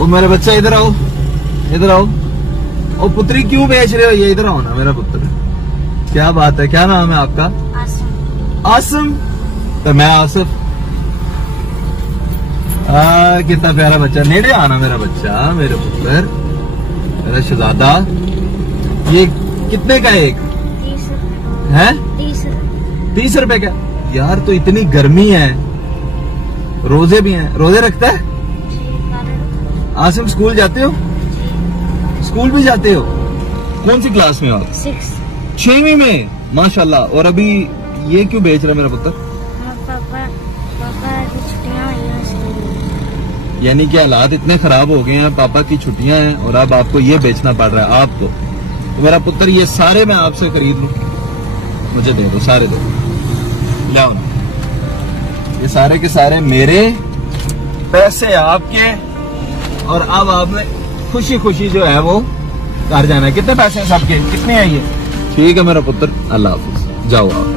ओ मेरे बच्चा इधर आओ, इधर आओ। ओ पुत्री क्यों बेच रहे हो ये? इधर आओ ना मेरा पुत्र। क्या बात है, क्या नाम है आपका? आसिम। आसिम। तो मैं आसिफ। कितना प्यारा बच्चा। नेड़े आना मेरा बच्चा, मेरे पुत्र, मेरा शहजादा। ये कितने का एक 30 है? 30 रुपए का। यार तो इतनी गर्मी है, रोजे भी हैं। रोजे रखता है आसिम? स्कूल जाते हो? स्कूल भी जाते हो? कौन सी क्लास में हो आप? 6वीं में, माशाल्लाह। और अभी ये क्यों बेच रहा है मेरा पुत्र? पापा की छुट्टियां हुई हैं इसलिए। यानी कि हालात इतने खराब हो गए हैं, पापा की छुट्टियां हैं और अब आपको ये बेचना पड़ रहा है आपको। तो मेरा पुत्र ये सारे मैं आपसे खरीद लूं? मुझे दे दो, सारे दो, लाओ ना। ये सारे के सारे मेरे, पैसे आपके, और अब आपने खुशी खुशी जो है वो घर जाना है। कितने पैसे हैं सबके? कितने हैं ये? ठीक है मेरा पुत्र, अल्लाह हाफिज, जाओ आप।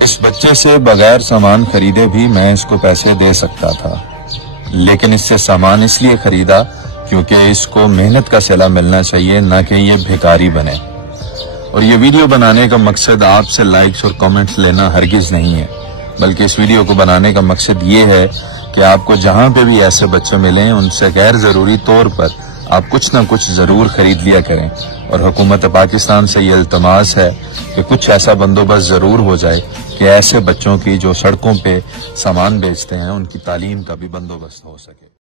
इस बच्चे से बगैर सामान खरीदे भी मैं इसको पैसे दे सकता था, लेकिन इससे सामान इसलिए खरीदा क्योंकि इसको मेहनत का सिला मिलना चाहिए, ना कि ये भिखारी बने। और ये वीडियो बनाने का मकसद आपसे लाइक्स और कमेंट्स लेना हरगिज नहीं है, बल्कि इस वीडियो को बनाने का मकसद ये है कि आपको जहां पे भी ऐसे बच्चे मिलें उनसे गैर जरूरी तौर पर आप कुछ न कुछ जरूर खरीद लिया करें। और हुकूमत पाकिस्तान से ये इल्तमास है कि कुछ ऐसा बंदोबस्त जरूर हो जाए कि ऐसे बच्चों की जो सड़कों पे सामान बेचते हैं उनकी तालीम का भी बंदोबस्त हो सके।